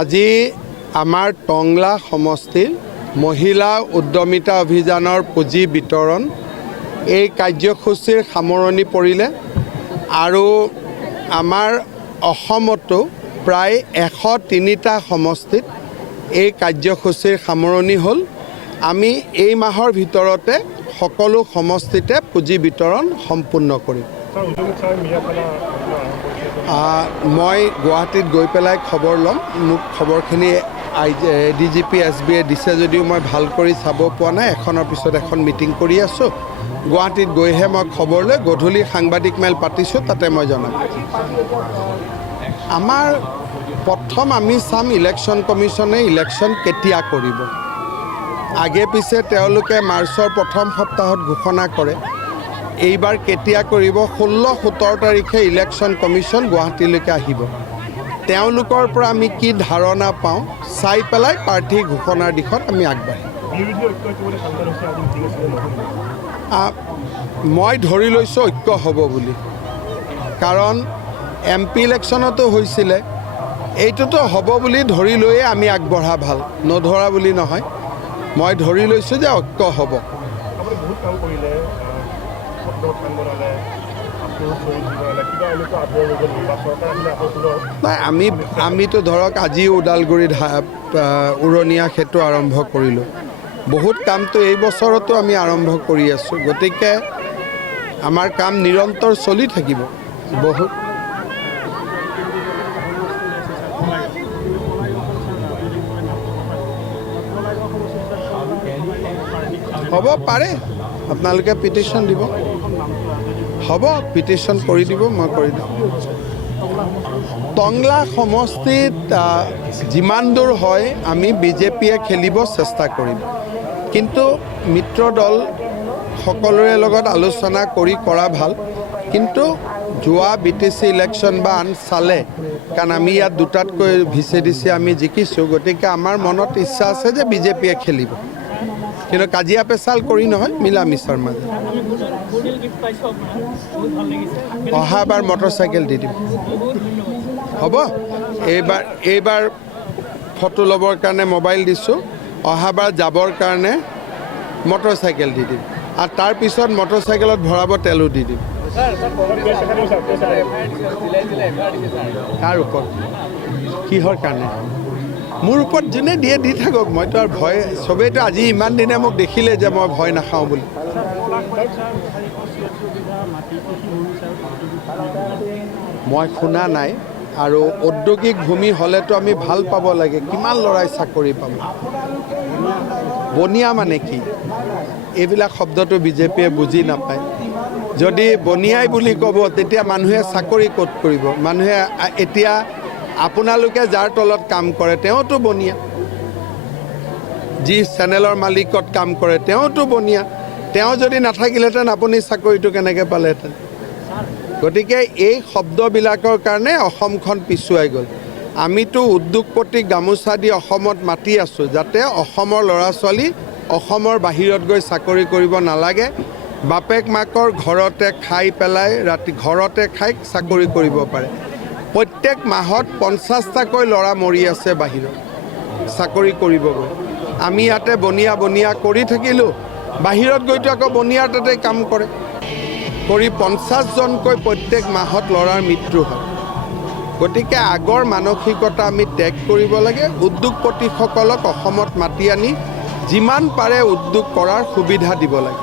আজি আমাৰ টংলা সমষ্টিৰ মহিলা উদ্যমিতা অভিযানৰ পুঁজি বিতৰণ এই কাৰ্যসূচীৰ সামৰণি পৰিলে আৰু আমাৰ অসমতো প্ৰায় 103টা সমষ্টিত এই কাৰ্যসূচীৰ সামৰণি হ'ল। আমি এই মাহৰ ভিতৰতে সকলো সমষ্টিতে পুঁজি বিতৰণ সম্পূৰ্ণ কৰিম। মই গুৱাহাটীত গৈ পেলাই খবৰ ল'ম। মোক খবৰখিনি DGP SBয়ে দিছে যদিও মই ভাল কৰি চাব পোৱা নাই। এখনৰ পিছত এখন মিটিং কৰি আছোঁ। গুৱাহাটীত গৈহে মই খবৰ লৈ গধূলি সাংবাদিক মেল পাতিছোঁ, তাতে মই জনাম। আমাৰ প্ৰথম আমি চাম ইলেকশ্যন কমিশ্যনে ইলেকশ্যন কেতিয়া কৰিব। আগে পিছে তেওঁলোকে মাৰ্চৰ প্ৰথম সপ্তাহত ঘোষণা কৰে। এইবাৰ কেতিয়া কৰিব? 16-17 তাৰিখে ইলেকশ্যন কমিশ্যন গুৱাহাটীলৈকে আহিব। তেওঁলোকৰ পৰা আমি কি ধাৰণা পাওঁ চাই পেলাই প্ৰাৰ্থী ঘোষণাৰ দিশত আমি আগবাঢ়িম। মই ধৰি লৈছোঁ ঐক্য হ'ব বুলি, কাৰণ MP ইলেকশ্যনতো হৈছিলে। এইটোতো হ'ব বুলি ধৰি লৈয়ে আমি আগবঢ়া ভাল, নধৰা বুলি নহয়। মই ধৰি লৈছোঁ যে ঐক্য হ'ব। নাই, আমিতো ধৰক আজিও ওদালগুৰিত উৰণীয়া সেতু আৰম্ভ কৰিলোঁ। বহুত কামটো এই বছৰতো আমি আৰম্ভ কৰি আছোঁ। গতিকে আমাৰ কাম নিৰন্তৰ চলি থাকিব। বহুত হ'ব পাৰে, আপোনালোকে পিটিশ্যন দিব। হ'ব, পিটিশ্যন কৰি দিব, মই কৰি দিম। টংলা সমষ্টিত যিমান দূৰ হয় আমি BJPয়ে খেলিব চেষ্টা কৰিম, কিন্তু মিত্ৰ দল সকলোৰে লগত আলোচনা কৰি কৰা ভাল। কিন্তু যোৱা BTC ইলেকশ্যন বা আন চালে, কাৰণ আমি ইয়াত দুটাতকৈ VCDC আমি জিকিছোঁ। গতিকে আমাৰ মনত ইচ্ছা আছে যে BJPয়ে খেলিব, কিন্তু কাজিয়া পেচাল কৰি নহয়, মিলা মিছাৰ মাজত। অহাবাৰ মটৰচাইকেল দি দিম। হ'ব, এইবাৰ ফটো ল'বৰ কাৰণে মোবাইল দিছোঁ। অহাবাৰ যাবৰ কাৰণে মটৰচাইকেল দি দিম, আৰু তাৰপিছত মটৰচাইকেলত ভৰাব তেলো দি দিম। কাৰ ওপৰত? কিহৰ কাৰণে? মোৰ ওপৰত যোনে দিয়ে দি থাকক, মইতো আৰু ভয়। চবেইতো আজি ইমান দিনে মোক দেখিলে যে মই ভয় নাখাওঁ বুলি। মই শুনা নাই। আৰু ঔদ্যোগিক ভূমি হ'লেতো আমি ভাল পাব লাগে। কিমান ল'ৰাই চাকৰি পাব? বনিয়া মানে কি? এইবিলাক শব্দটো BJPয়ে বুজি নাপায়। যদি বনিয়াই বুলি ক'ব, তেতিয়া মানুহে চাকৰি ক'ত কৰিব? মানুহে এতিয়া আপোনালোকে যাৰ তলত কাম কৰে তেওঁতো বনিয়া, যি চেনেলৰ মালিকত কাম কৰে তেওঁতো বনিয়া। তেওঁ যদি নাথাকিলেহেঁতেন আপুনি চাকৰিটো কেনেকৈ পালেহেঁতেন? গতিকে এই শব্দবিলাকৰ কাৰণে অসমখন পিছুৱাই গ'ল। আমিতো উদ্যোগপতিক গামোচা দি অসমত মাতি আছোঁ, যাতে অসমৰ ল'ৰা ছোৱালী অসমৰ বাহিৰত গৈ চাকৰি কৰিব নালাগে। বাপেক মাকৰ ঘৰতে খাই পেলাই ৰাতি ঘৰতে খাই চাকৰি কৰিব পাৰে। প্ৰত্যেক মাহত 50টাকৈ ল'ৰা মৰি আছে বাহিৰত চাকৰি কৰিব গৈ। আমি ইয়াতে বনিয়া কৰি থাকিলোঁ, বাহিৰত গৈতো আকৌ বনিয়াৰ তাতে কাম কৰে কৰি 50জনকৈ প্ৰত্যেক মাহত ল'ৰাৰ মৃত্যু হয়। গতিকে আগৰ মানসিকতা আমি ত্যাগ কৰিব লাগে। উদ্যোগপতিসকলক অসমত মাতি আনি যিমান পাৰে উদ্যোগ কৰাৰ সুবিধা দিব লাগে।